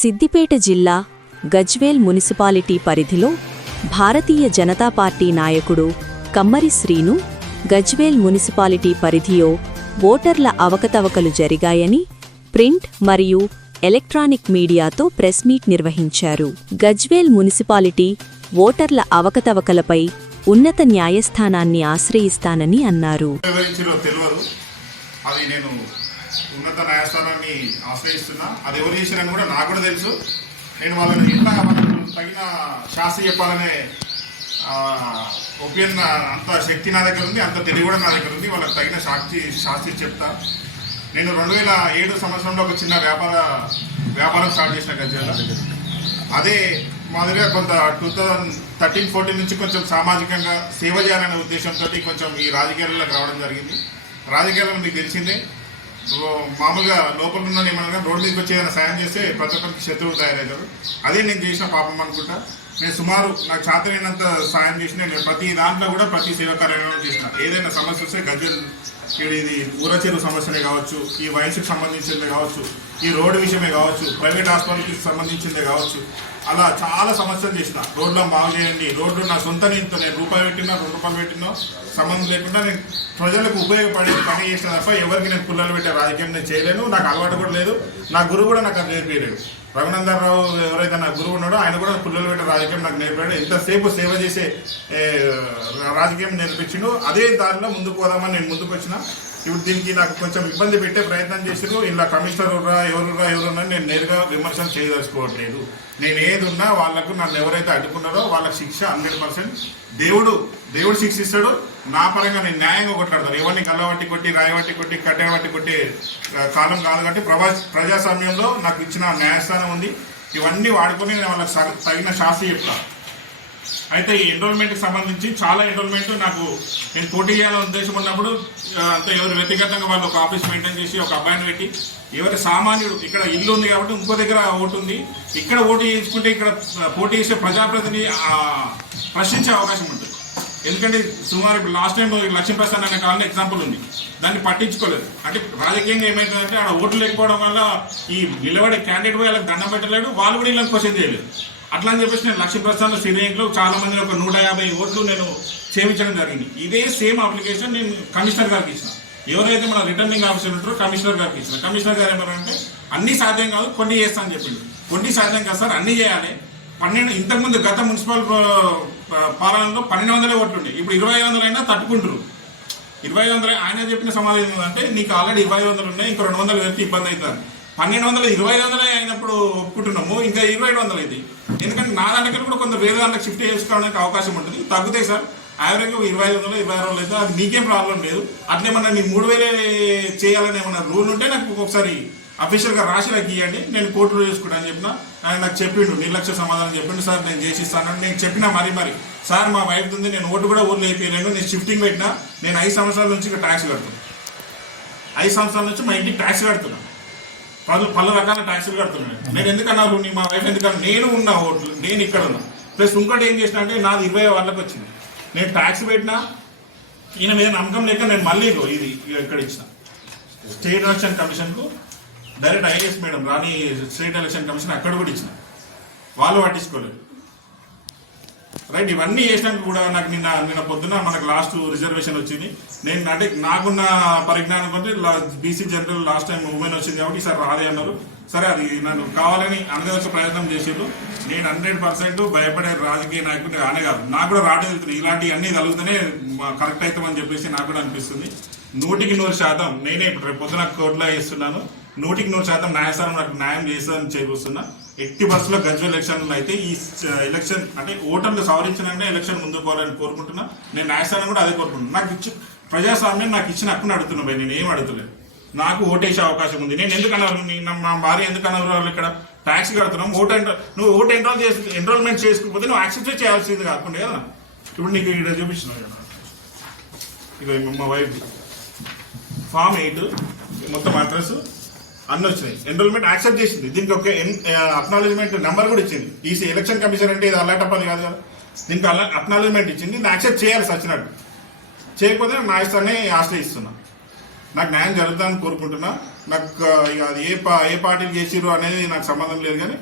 సిద్దిపేట జిల్లా గజ్వేల్ మున్సిపాలిటీ పరిధిలో భారతీయ జనతా పార్టీ నాయకుడు కమ్మరి శ్రీను గజ్వేల్ మున్సిపాలిటీ పరిధిలో ఓటర్ల అవకతవకలు జరిగాయని ప్రింట్ మరియు ఎలక్ట్రానిక్ మీడియాతో ప్రెస్ మీట్ నిర్వహించారు. గజ్వేల్ మున్సిపాలిటీ ఓటర్ల అవకతవకలపై ఉన్నత న్యాయస్థానాన్ని ఆశ్రయిస్తానని అన్నారు. అది నేను ఉన్నత న్యాయస్థానాన్ని ఆశ్రయిస్తున్నా. అది ఎవరు చేశారని కూడా నాకు కూడా తెలుసు. నేను వాళ్ళని ఎట్లా వాళ్ళకు తగిన శాస్త్రి చెప్పాలనే ఒపీనియన్ అంత శక్తి నా దగ్గర ఉంది, అంత తెలివి కూడా నా దగ్గర ఉంది. వాళ్ళకి తగిన శాస్త్రి చెప్తా. నేను 2007 సంవత్సరంలో ఒక చిన్న వ్యాపారం స్టార్ట్ చేసిన గజ్వేల్లో. అదే మాదిరిగా కొంత 2013-14 నుంచి కొంచెం సామాజికంగా సేవ చేయాలనే ఉద్దేశంతో కొంచెం ఈ రాజకీయాలకు రావడం జరిగింది. రాజకీయాలను మీకు తెలిసిందే, మామూలుగా లోపల ఉన్న ఏమన్నా రోడ్డు మీదకి వచ్చి ఏదైనా సాయం చేస్తే ప్రతి ఒక్కరికి శత్రువులు తయారవుతారు. అదే నేను చేసిన పాపం అనుకుంటా. నేను సుమారు నాకు చేతనైనంత సాయం చేసి నేను ప్రతి దాంట్లో కూడా ప్రతి సేవా కార్యక్రమం చేసిన. ఏదైనా సమస్య వస్తే గజ్వేల్ ఇది ఊర చెరువు సమస్యనే కావచ్చు, ఈ వయసుకు సంబంధించిందే కావచ్చు, ఈ రోడ్డు విషయమే కావచ్చు, ప్రైవేట్ హాస్పిటల్కి సంబంధించిందే కావచ్చు, అలా చాలా సమస్యలు చేసిన. రోడ్లను బాగు చేయండి, రోడ్లు నా సొంత నీటితో నేను రూపాయి పెట్టినా 2 రూపాయలు పెట్టినా సంబంధం లేకుండా నేను ప్రజలకు ఉపయోగపడే పని చేసిన తప్ప ఎవరికి నేను పుల్లలు పెట్టే రాజకీయం నేను చేయలేను. నాకు అలవాటు కూడా లేదు. నా గురువు కూడా నాకు అది నేర్పించలేదు. రఘునందన్ రావు ఎవరైతే నా గురువు ఉన్నాడో ఆయన కూడా పుల్లలు పెట్టే రాజకీయం నాకు నేర్పాడు. ఎంతసేపు సేవ చేసే రాజకీయం నేర్పించిండు. అదే దారిలో ముందుకు పోదామని నేను ముందుకు వచ్చిన. ఇప్పుడు దీనికి నాకు కొంచెం ఇబ్బంది పెట్టే ప్రయత్నం చేసారు. ఇలా కమిషనర్ ఎవరున్నా నేను నేరుగా విమర్శలు చేయదలుచుకోవట్లేదు. నేను ఏది ఉన్నా వాళ్లకు నన్ను ఎవరైతే అడ్డుకున్నారో వాళ్ళకి శిక్ష 100% దేవుడు శిక్షిస్తాడు. నా పరంగా నేను న్యాయంగా కొట్లాడతాను. ఎవరిని కళ్ళబట్టి కొట్టి రాయబట్టి కొట్టి కట్టెబట్టి కొట్టే కాలం కాదు. కాబట్టి ప్రజాస్వామ్యంలో నాకు ఇచ్చిన న్యాయస్థానం ఉంది. ఇవన్నీ వాడుకొని నేను వాళ్ళకి తగిన శాస్త్రి చెప్తాను. అయితే ఈ ఎన్రోల్మెంట్కి సంబంధించి చాలా ఎన్రోల్మెంట్ నాకు నేను పోటీ చేయాలనే ఉద్దేశం ఉన్నప్పుడు అంతా ఎవరు వ్యక్తిగతంగా వాళ్ళు ఒక ఆఫీస్ మెయింటైన్ చేసి ఒక అబ్బాయిని పెట్టి ఎవరి సామాన్యుడు ఇక్కడ ఇల్లు ఉంది కాబట్టి ఇంకో దగ్గర ఓటు ఉంది, ఇక్కడ ఓటు చేసుకుంటే ఇక్కడ పోటీ చేసే ప్రజాప్రతిని ప్రశ్నించే అవకాశం ఉంటుంది. ఎందుకంటే సుమారు ఇప్పుడు లాస్ట్ టైం లక్ష్మీప్రసాద్ అనే కాలంలో ఎగ్జాంపుల్ ఉంది, దాన్ని పట్టించుకోలేదు. అంటే రాజకీయంగా ఏమైతుందంటే ఆడ ఓట్లు లేకపోవడం వల్ల ఈ నిలబడే క్యాండిడేట్ పోయి వాళ్ళకి దండం పెట్టలేడు, వాళ్ళు కూడా ఇలా క్వశ్చన్ చేయలేదు. అట్లా అని చెప్పేసి నేను లక్ష్మీప్రసాద్ సిరియంలో చాలా మందిని ఒక 150 ఓట్లు నేను చేయించడం జరిగింది. ఇదే సేమ్ అప్లికేషన్ నేను కమిషనర్ గారికి ఇచ్చిన. ఎవరైతే మన రిటర్నింగ్ ఆఫీసర్ ఉంటారో కమిషనర్ గారికి ఇచ్చిన. కమిషనర్ గారు ఏమన్నారంటే అన్ని సాధ్యం కాదు, కొన్ని చేస్తా అని చెప్పిండు. కొన్ని సాధ్యం కాదు సార్, అన్ని చేయాలి. ఇంతకుముందు గత మున్సిపల్ పాలనలో 1200 ఓట్లు ఉండే, ఇప్పుడు 2500 అయినా తట్టుకుంటారు. 2500 ఆయన చెప్పిన సమాధానం ఏంటంటే నీకు ఆల్రెడీ 2500 ఉన్నాయి, ఇంకో 200 పెడితే ఇబ్బంది అవుతుంది. 1200 2500 అయినప్పుడు ఒప్పుకుంటున్నాము, ఇంకా 2700 అయింది. ఎందుకంటే నా దాంట్లో కూడా కొంత వేరే దాంట్లో షిఫ్ట్ చేసుకోవడానికి అవకాశం ఉంటుంది. తగ్గుతాయి సార్, యావరేజ్గా 2500 2600 అయితే అది నీకేం ప్రాబ్లం లేదు. అట్లేమన్నా నీ 3000 చేయాలని ఏమన్నా రూల్ ఉంటే నాకు ఒకసారి అఫీషియల్గా రాసి నాకు ఇవ్వండి, నేను కోర్టులో చేసుకుంటా అని చెప్పిన. ఆయన నాకు చెప్పిండు, నిర్లక్ష్య సమాధానం చెప్పిండు. సార్ నేను చేసిస్తానని నేను చెప్పినా మరి సార్ మా వైఫ్ ఉంది, నేను ఓటు కూడా ఊర్లో అయిపోయాను, నేను షిఫ్టింగ్ పెట్టినా, నేను 5 సంవత్సరాల నుంచి ఇక్కడ ట్యాక్స్ కడుతున్నాను. 5 సంవత్సరాల నుంచి మా ఇంటికి ట్యాక్స్ కడుతున్నాను, పలు రకాల ట్యాక్సులు కడుతున్నాను. నేను ఎందుకన్నారు మా వైఫ్ ఎందుకన్నా, నేను ఉన్న ఓట్లు నేను ఇక్కడ ఉన్నా. ప్లస్ ఇంకోటి ఏం చేసిన అంటే నాది 20 వాళ్ళకి వచ్చింది. నేను ట్యాక్స్ పెట్టినా ఈయన మీద నమ్మకం లేక నేను మళ్ళీ ఇది ఇక్కడ ఇచ్చిన స్టేట్ ఎలక్షన్ కమిషన్కు డైరెక్ట్ ఐఏఎస్ మేడం రాని స్టేట్ ఎలక్షన్ కమిషన్ అక్కడ కూడా ఇచ్చిన. వాళ్ళు పట్టించుకోలేదు. రైట్, ఇవన్నీ చేసినాక కూడా నాకు నిన్న పొద్దున మనకు లాస్ట్ రిజర్వేషన్ వచ్చింది. నేను అంటే నాకున్న పరిజ్ఞానం కొంటే BC general last time women వచ్చింది కాబట్టి ఈసారి రాలే అన్నారు. సరే, అది నన్ను కావాలని అనగదొక్క ప్రయత్నం చేసేది. నేను 100% భయపడే రాజకీయ నాయకుడు అనే కాదు, నాకు కూడా రాటే వెళ్తుంది. ఇలాంటివి అన్నీ కలుగుతూనే కరెక్ట్ అవుతామని చెప్పేసి నాకు కూడా అనిపిస్తుంది. 100% నేనే ఇప్పుడు రేపు పొద్దున కోర్టులో వేస్తున్నాను. 100% న్యాయస్థానం నాకు న్యాయం చేస్తుందని చేకూరుస్తున్నా. ఎట్టి బస్సులో గజ్వేల్ ఎలక్షన్లో అయితే ఈ ఎలక్షన్ అంటే ఓటర్లు సవరించినాకనే ఎలక్షన్ ముందుకు పోవాలని కోరుకుంటున్నా. నేను న్యాయస్థానం కూడా అదే కోరుకుంటున్నాను. నాకు ప్రజాస్వామ్యం నాకు ఇచ్చిన హక్కును అడుగుతున్నా భయ్, నేను ఏం అడుగుతలేదు. నాకు ఓటేసే అవకాశం ఉంది. నేను ఎందుకన్నారు, మా భార్య ఎందుకన్నారు ఇక్కడ ట్యాక్స్ కడుతున్నాం, నువ్వు ఓటు ఎన్రోల్మెంట్ చేసుకోకపోతే నువ్వు యాక్సెప్ట్ చేయాల్సింది కాకుండా కదా. ఇప్పుడు నీకు ఇక్కడ చూపిస్తున్నావు కదా, ఇక మా వైఫ్ ఫామ్ 8 మొత్తం అడ్రస్ అన్నీ వచ్చినాయి. ఎన్రోల్మెంట్ యాక్సెప్ట్ చేసింది. దీనికి ఒక అక్నాలజ్మెంట్ నెంబర్ కూడా ఇచ్చింది. ఈ ఎలక్షన్ కమిషన్ అంటే ఇది అలాటప్పది కాదు కదా, దీనికి అక్నాలజ్మెంట్ ఇచ్చింది. దీన్ని యాక్సెప్ట్ చేయాలి సచ్చినట్టు. చేయకపోతే న్యాయస్థానాన్ని ఆశ్రయిస్తున్నా. నాకు న్యాయం జరుగుతుందని కోరుకుంటున్నా. నాకు ఇక అది ఏ పార్టీకి చేసిరు అనేది నాకు సంబంధం లేదు, కానీ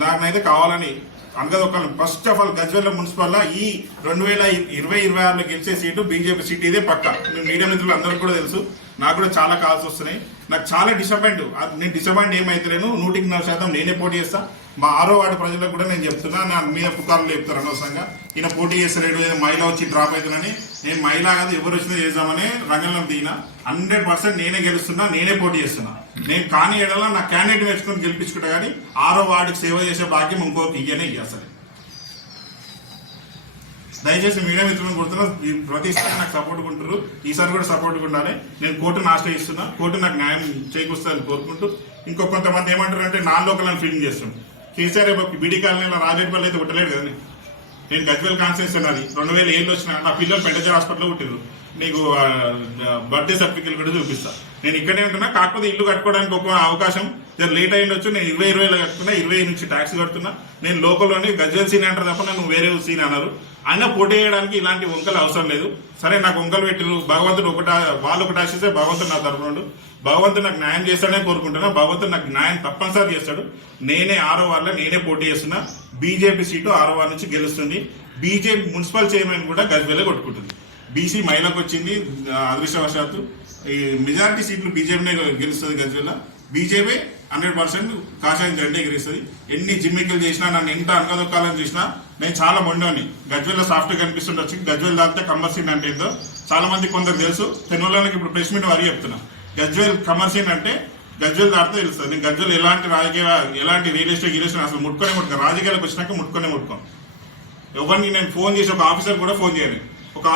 నాకైతే కావాలని అనగదొక్కాలి. First of all Gajwel municipal ఈ 2020-26లో గెలిచే సీటు బీజేపీ సీట్ ఇదే పక్క. మీడియా మిత్రులు అందరికీ కూడా తెలుసు. నాకు కూడా చాలా కాల్స్ వస్తున్నాయి. నాకు చాలా డిసప్పాయింట్. నేను డిసప్పాయింట్ ఏమైతలేను. 100% నేనే పోటీ చేస్తా. మా 6వ వార్డు ప్రజలకు కూడా నేను చెప్తున్నా, నా మీద పుకార్లు చెప్తారు అనవసరంగా. ఈయన పోటీ చేస్తాడు, ఏదో మహిళ వచ్చి డ్రాప్ అవుతుందని. నేను మహిళ కాదు, ఎవరు వచ్చినా చేద్దామని రంగంలో దిగిన. 100% నేనే గెలుస్తున్నా, నేనే పోటీ చేస్తున్నా. నేను కాని ఏడలా నా క్యాండిడేట్ వేసుకొని గెలిపించుకుంటా. కానీ 6వ వార్డుకి సేవ చేసే భాగ్యం ఇంకోకి ఇయ్యనే ఇయ్యాలి. దయచేసి మీడియా మిత్రులను కొడుతున్నా, ప్రతిసారి నాకు సపోర్ట్ ఉంటున్నారు. ఈసారి కూడా సపోర్ట్ ఉండాలి. నేను కోర్టును ఆశ్రయిస్తున్నా. కోర్టు నాకు న్యాయం చేకూరుస్తుందని కోరుకుంటూ, ఇంకో కొంతమంది ఏమంటారు అంటే నాన్ లోకల్ అని ఫీలింగ్ చేస్తున్నాను. కేసీఆర్ బీడీ కాలనీలో రాజేపల్లి అయితే పుట్టలేదు కదండి. నేను గజ్వేల్ కాన్స్టిట్యూన్సీ ఉన్నది. 2007 వచ్చిన నా పిల్లలు పెంటజర్ హాస్పిటల్లో పుట్టిరు. నీకు బర్త్డే సర్టిఫికేట్ కూడా చూపిస్తా. నేను ఇక్కడే ఉంటున్నా. కాకపోతే ఇల్లు కట్టుకోవడానికి ఒక అవకాశం లేట్ అయ్యిండొచ్చు. నేను 2020లో కట్టుకున్నా, 20 నుంచి ట్యాక్స్ కడుతున్నా. నేను లోకల్లోని గజ్వేల్ సీన్ అంటారు తప్ప నన్ను వేరే సీన్ అన్నారు. అయినా పోటీ చేయడానికి ఇలాంటి వంకలు అవసరం లేదు. సరే, నాకు వంకలు పెట్టిరు. భగవంతుడు వాళ్ళు ఒకటి ఆశిస్తే భగవంతుడు నా తరపున భగవంతుడు నాకు న్యాయం చేస్తాడనే కోరుకుంటున్నా. భగవంతుడు నాకు న్యాయం తప్పనిసరి చేస్తాడు. నేనే 6వ వార్డులో నేనే పోటీ చేస్తున్నా. బీజేపీ సీటు 6వ వార్డు నుంచి గెలుస్తుంది. బీజేపీ మున్సిపల్ చైర్మన్ కూడా గజ్వేలే కొట్టుకుంటుంది. బీసీ మహిళకు వచ్చింది అదృష్టవశాత్తు. ఈ మెజారిటీ సీట్లు బీజేపీనే గెలుస్తుంది గజ్వేల్. బీజేపీ 100% కాషాయం జెండా ఎగిరిస్తుంది. ఎన్ని జిమ్మికలు చేసినా, నన్ను ఎంత అనగదొక్కాలని చేసినా నేను చాలా మొండోని. గజ్వేల్లో సాఫ్ట్గా కనిపిస్తుండొచ్చు. గజ్వేల్ దాటితే కమర్సీన్ అంటే ఏందో చాలా మంది కొందరు తెలుసు. తెనులకు ఇప్పుడు ప్రెస్ మీట్ వారి చెప్తున్నా. గజ్వేల్ కమర్సీన్ అంటే గజ్వేల్ దాటితే తెలుస్తుంది. నేను గజ్వేల్ ఎలాంటి రియల్ ఎస్టేట్ గిరేషన్ అసలు ముట్టుకోను. రాజకీయాలకు వచ్చినాక ముట్టుకోను. ఎవరిని నేను ఫోన్ చేసి ఒక ఆఫీసర్ కూడా ఫోన్ చేయాలి. ఒక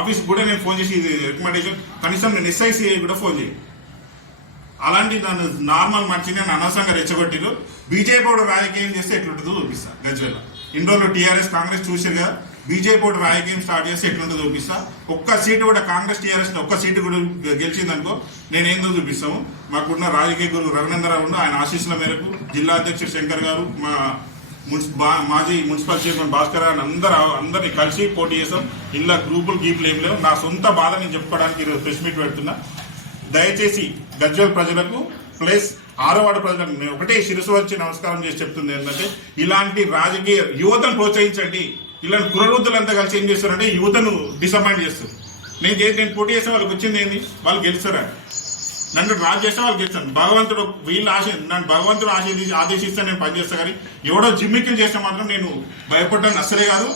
ఆఫీస్ కూడా నేను ఫోన్ చేసి ఇది రికమెండేషన్, కనీసం నేను ఎస్ఐసిఐ కూడా ఫోన్ చేయాలి. అలాంటి నన్ను నార్మల్ మనిషిని నన్ను అనవసరంగా రెచ్చగొట్టిరు. బీజేపీ కూడా రాజకీయం చేస్తే ఎట్లుంటుందో చూపిస్తా. గజ్వేల్ ఇన్ని రోజులు టీఆర్ఎస్ కాంగ్రెస్ చూసారు కదా. బీజేపీ కూడా రాజకీయం స్టార్ట్ చేస్తే ఎట్లుంటుందో చూపిస్తా. ఒక్క సీటు కూడా కాంగ్రెస్ టీఆర్ఎస్ ఒక్క సీటు కూడా గెలిచిందనుకో నేనేందో చూపిస్తాము. మాకున్న రాజకీయ గురువు రఘునందరావు, ఆయన ఆశీస్సుల మేరకు జిల్లా అధ్యక్షుడు శంకర్ గారు, మా మాజీ మున్సిపల్ చైర్మన్ భాస్కర్ గారు అందరినీ కలిసి పోటీ చేస్తాం. ఇలా గ్రూపులు గీపులు ఏం లేవు. నా సొంత బాధ నేను చెప్పుకోవడానికి ఈరోజు ప్రెస్ మీట్ పెడుతున్నా. దయచేసి గజ్వేల్ ప్రజలకు ప్లస్ 6వ వార్డు ప్రజలకు నేను ఒకటే శిరస్సు వచ్చి నమస్కారం చేసి చెప్తుంది ఏంటంటే, ఇలాంటి రాజకీయ యువతను ప్రోత్సహించండి. ఇలాంటి కురవృద్ధులంతా కలిసి ఏం చేస్తారంటే యువతను డిసప్పాయింట్ చేస్తారు. నేను పోటీ చేస్తే వాళ్ళకి వచ్చింది ఏంది? వాళ్ళు గెలుస్తారా? నన్ను డ్రా చేస్తే వాళ్ళు గెలుస్తాను. భగవంతుడు నన్ను భగవంతుడు ఆదేశిస్తే నేను పనిచేస్తా. కానీ ఎవడో జిమ్మికిలు చేస్తే మాత్రం నేను భయపడ్డాను అస్సలే కాదు.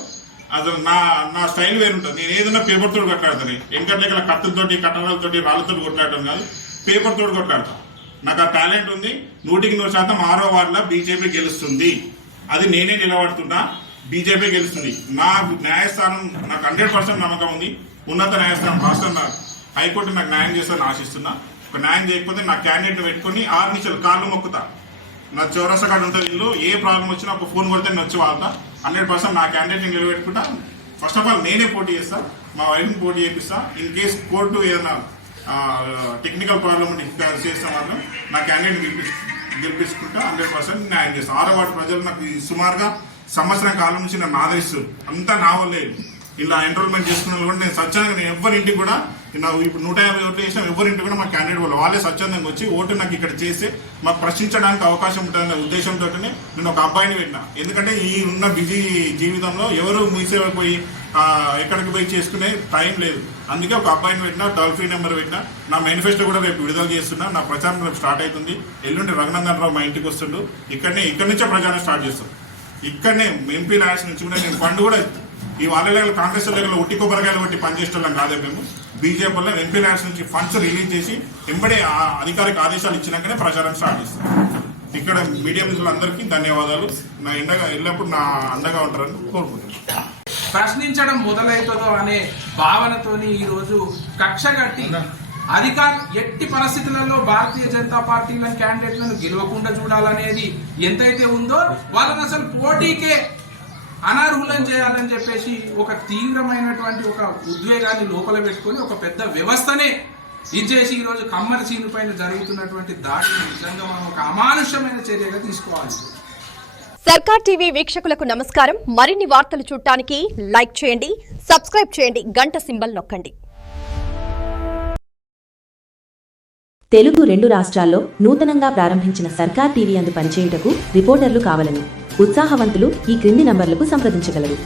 అసలు నా స్టైల్ వేరుంటుంది. నేను ఏదైనా పేపర్ తోడు కొట్లాడతాను. ఎంకట్లేక కత్తులతోటి, కట్టడాలతోటి, రాళ్లతో కొట్లాడటం కాదు, పేపర్ తోడు కొట్లాడతాను. నాకు ఆ టాలెంట్ ఉంది. 100% 6వ వార్డులో బీజేపీ గెలుస్తుంది. అది నేనే నిలబడుతున్నా. బీజేపీ గెలుస్తుంది. నా న్యాయస్థానం నాకు 100% నమ్మకం ఉంది. ఉన్నత న్యాయస్థానం రాష్ట్ర హైకోర్టు నాకు న్యాయం చేస్తానని ఆశిస్తున్నా. ఒక న్యాయం చేయకపోతే నా క్యాండిడేట్ పెట్టుకుని 6 నిమిషాలు కాళ్ళు మొక్కుతా. నా చౌరస్తా కాడ ఉంటుంది ఇల్లు. ఏ ప్రాబ్లం వచ్చినా ఒక ఫోన్ కొడితే నేను వచ్చి వాళ్తా. 100% నా క్యాండిడేట్ని నిలబెట్టుకుంటా. ఫస్ట్ ఆఫ్ ఆల్ నేనే పోటీ చేస్తా. మా వైఫ్ని పోటీ చేపిస్తా. ఇన్ కేసు కోర్టు ఏదైనా టెక్నికల్ ప్రాబ్లం చేస్తే మాత్రం నా క్యాండిడేట్ గెలిపించుకుంటా. 100% న్యాయం చేస్తాను. 6వ వార్డు ప్రజలు నాకు సుమారుగా సంవత్సరం కాలం నుంచి నన్ను ఆదరిస్తారు. అంతా నా వల్లే. ఇలా ఎన్రోల్మెంట్ చేసుకున్న కూడా నేను స్వచ్ఛందంగా, నేను ఎవరింటికి కూడా ఇప్పుడు 150 ఓట్లు చేసినా ఎవరింటికి కూడా మా క్యాండిడేట్ వాళ్ళే స్వచ్ఛందంగా వచ్చి ఓటు నాకు ఇక్కడ చేస్తే మాకు ప్రశ్నించడానికి అవకాశం ఉంటుందనే ఉద్దేశంతో నేను ఒక అబ్బాయిని పెట్టినా. ఎందుకంటే ఈ ఉన్న బిజీ జీవితంలో ఎవరు మూసేపోయి ఎక్కడికి పోయి చేసుకునే టైం లేదు. అందుకే ఒక అబ్బాయిని పెట్టినా, టోల్ ఫ్రీ నెంబర్ పెట్టినా. నా మేనిఫెస్టో కూడా రేపు విడుదల చేస్తున్నా. నా ప్రచారం రేపు స్టార్ట్ అవుతుంది. ఎల్లుండి రఘునందన్ రావు మా ఇంటికి వస్తుండు. ఇక్కడి నుంచే ప్రచారం స్టార్ట్ చేస్తాం. ఇక్కడనే ఎంపీ ల్యాడ్స్ నుంచి కూడా నేను ఫండ్ కూడా ఈ వాళ్ళ కాంగ్రెస్ దగ్గర ఉట్టి కొబ్బరికాయలు కొట్టి పనిచేస్తున్నాం కాదే. మేము బీజేపీ వల్ల ఎంపీ ల్యాడ్స్ నుంచి ఫండ్స్ రిలీజ్ చేసి వెంబడే అధికారిక ఆదేశాలు ఇచ్చినాకనే ప్రచారం స్టార్ట్ చేస్తాం. ఇక్కడ మీడియా మిత్రులందరికీ ధన్యవాదాలు. నా ఎల్లప్పుడు నా అండగా ఉంటారని కోరుకుంటున్నాను. ప్రశ్నించడం మొదలవుతుందో అనే భావనతోని ఈరోజు కక్ష కట్టి ఎట్టి పరిస్థితులలో భారతీయ జనతా పార్టీల క్యాండిడేట్లను గెలవకుండా చూడాలనేది ఎంతైతే ఉందో వాళ్ళని అసలు పోటీకే అనర్హులం చేయాలని చెప్పేసి ఒక తీవ్రమైనటువంటి ఒక ఉద్వేగాన్ని లోపల పెట్టుకొని ఒక పెద్ద వ్యవస్థనే ఇచ్చేసి ఈరోజు కమ్మరి సీను పైన జరుగుతున్నటువంటి దాడిని నిజంగా మనం ఒక అమానుషమైన చర్యగా తీసుకోవాలి. సర్కార్ టీవీ వీక్షకులకు నమస్కారం. మరిన్ని వార్తలు చూడటానికి లైక్ చేయండి, సబ్స్క్రైబ్ చేయండి, గంట సింబల్ నొక్కండి. తెలుగు 2 రాష్ట్రాల్లో నూతనంగా ప్రారంభించిన సర్కార్ టీవీ అందు పనిచేయుటకు రిపోర్టర్లు కావాలని ఉత్సాహవంతులు ఈ క్రింది నంబర్లకు సంప్రదించగలరు.